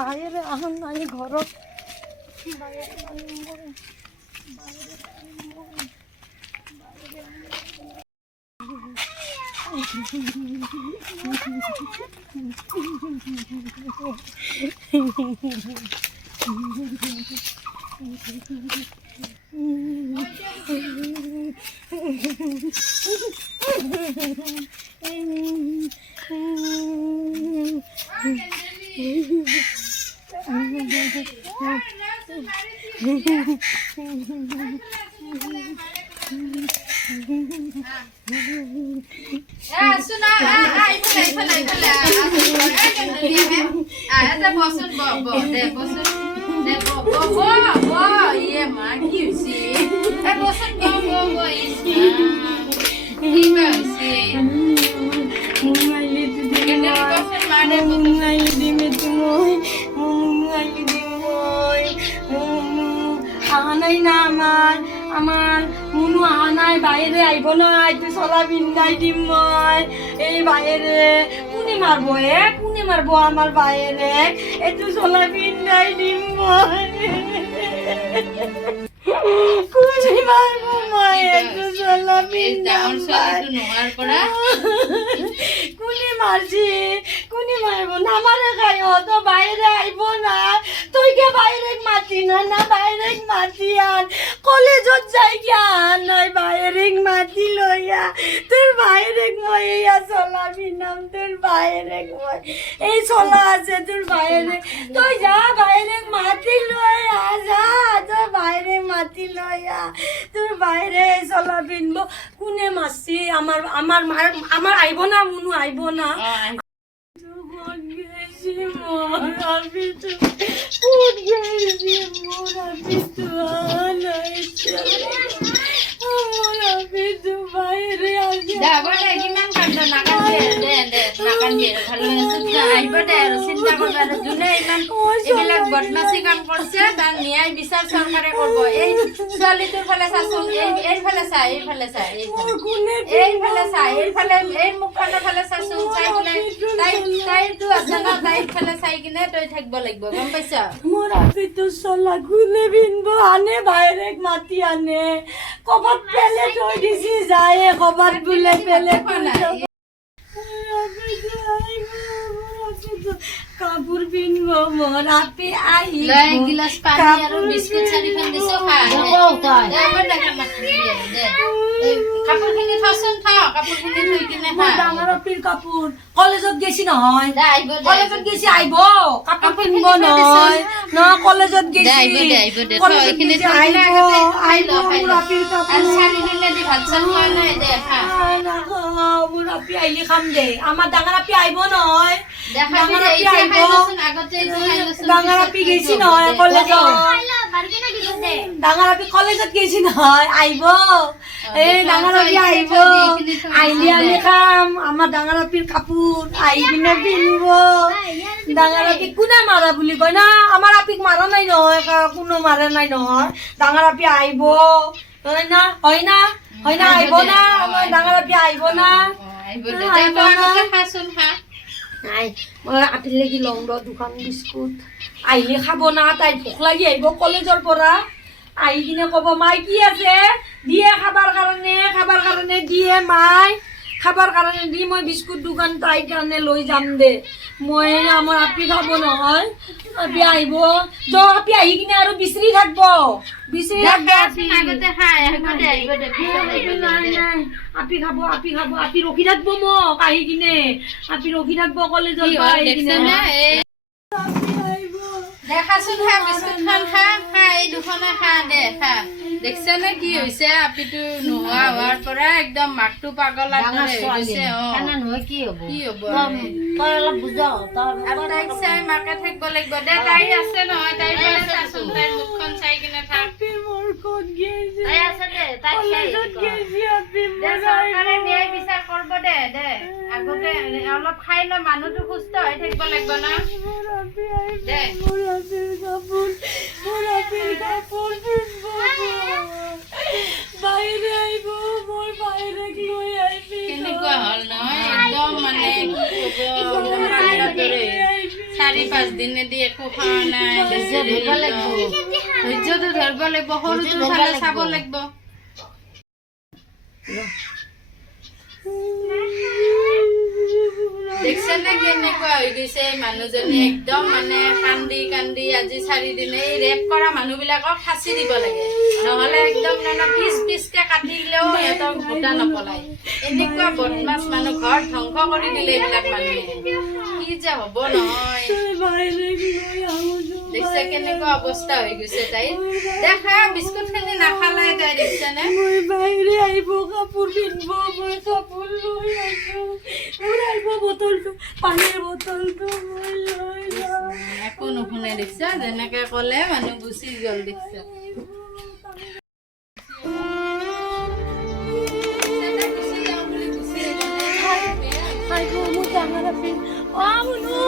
বাহিৰে আহন নাই ঘৰত আমার মুনু আহা নাই বাইরে আইব না আইতে চলা বিন্দাই দিম মই এই বাইরে কোনে মারবো আমার বাইরে একটু চলা বিন্দাই দিম মই কোনে মারবো মই একটু চলা বিন্দাই কোনে মারবো না আমারে খাইও তো বাইরে আইব না তুই কে বাইরে মাতি না বাইরে মাতি আন কলেজত যাই আন নয় বাইরে মাতি লইয়া তোর বাইরে মইয়া চলাবি নাম তোর বাইরে এই চলা আছে তোর বাইরে তুই যা বাইরে মাতি লইয়া যা তোর বাইরে মাতি লইয়া তোর বাইরে চলা বিনবো কোনে মাসি আমার আইব না মুনু আইব না বদমাসি কাম করছে তার ন্যায় বিচার সরকারে করব এই ছোৱালীটোৰ ফালে চাচোন এইফালে চা এইফালে চা এইফালে চা এইফালে এই মুখখনৰ ফালে চাচোন চাই কিনে তাইতো আছে ন তাইৰ ফালে চাই কিনে তই থাকিব লাগিব গম পাইছ মোৰ আপিটো চলা গুনে বিনব আনে বাইরেক মাতি আনে কবাত পেলে থৈ দিছি যায় কবাত বুলে পেলে কাপড় পিনব মোর আপি আই লয় গিলাস পানি আর বিস্কুট চারিখান দিছো খা কাপড়খিনি থাচোন খাও কাপড়খিনি থৈ কিনে খা ডাঙৰ আপিৰ কাপোৰ কলেজত গেছি নহয় কলেজত গেছি আইব কাপোৰ পিনব নহয় ন কলেজত গেছি আইব মোৰ আপিৰ কাপোৰ দি ভাত চাত খোৱা নাই দে খা মোৰ আপি আইলি খাম দে আমাৰ ডাঙৰ আপি আইব নহয় ডাঙৰ আপি আইব ডাঙৰ আপি গেছি নহয় কলেজত ডাঙৰ আপি কলেজত গেছি নহয় আইব এই ডাঙৰ আপি আইব আইলি আমি খাম আমাৰ ডাঙৰ আপিৰ কাপোৰ আহি কিনে পিন্ধিব ডাঙৰ আপি কোনে মাৰা বুলি কয় না আমাৰ আপিক মাৰা নাই নহয় কোনো মাৰা নাই নহয় ডাঙৰ আপি আইব হয় না আইব না আমাৰ ডাঙৰ আপি আইব না নাই মই আপিৰ লাগি লওঁ দুখন বিস্কুট আহিলে খাব না তাই ভোক লাগি আহিব কলেজৰ পৰা আহি কিনে ক'ব মাই কি আছে দিয়ে খাবাৰ কাৰণে দিয়ে মাই খাবাৰ কাৰণে দি মই বিস্কুট দোকান তাইৰ কাৰণে লৈ যাম দে মই আমাৰ আপি খাব নহয় আপি আহিব আপি আহি কিনে আৰু বিচাৰি থাকিব আপি খাব আপি ৰখি থাকিব মোক আহি কিনে আপি ৰখি থাকিব কলেজৰ পৰা আহি কিনে দেখাচোন খা বিস্কুট খা এই দুখনে খা দে খা দেখছে নে কি হৈছে আপিটো নোহোৱা হোৱাৰ পৰা একদম মাকটো পাগলা দৰে হৈছে কি হব তই অলপ বুজা আৰু তাইক চাই মাকে থাকিব লাগিব দে তাই আছে নহয় তাইৰ ফালে চাচোন তাইৰ মুখখন চাই কিনে থাক মোৰ ক'ত গেছি তাই আছে দে তাই কলেজত গেছি আপি চৰকাৰে ন্যায় বিচাৰ কৰিব দে আগতে অলপ খাই ল মানুহটো সুস্থ হৈ থাকিব লাগিব না দে বাইরে আইব মোর বাইরে লৈ আইবি কেনেকুৱা হল নহয় একদম মানে 4-5 দিনে দি একো খোৱা নাই ধৈৰ্য ধৰিব লাগিব সৰুটোৰ ফালে চাব লাগিব দেখছে নে কেনেকুৱা হৈ গৈছে মানুহজনী একদম মানে কান্দি কান্দি আজি 4 দিনে এই ৰেপ কৰা মানুহবিলাকক ফাঁচি দিব লাগে নহ'লে একদম পিচ পিচকে কাটিলেও সিহঁতক ভোটা নপলায় এনেকুৱা বদমাছ মানুহ ঘৰ ধ্বংস কৰি দিলে এইবিলাক মানুহে কি যে হ'ব নহয় দেখছে কেনেকুৱা অৱস্থা হৈ গৈছে তাইৰ দেখা বিস্কুটখিনি নাখালাই তাই দেখছেনে মই বাহিৰে আহিব কাপোৰ পিন্ধিব মই কাপোৰ লৈ আছো মোৰ আহিব বটলটো পানীৰ বটলটো মই লৈ যাওঁ একো নুশুনে দেখছা যেনেকে ক'লে মানুহ গুচি গ'ল দেখছা আহিব মোৰ ডাঙৰ আপি অ মুনু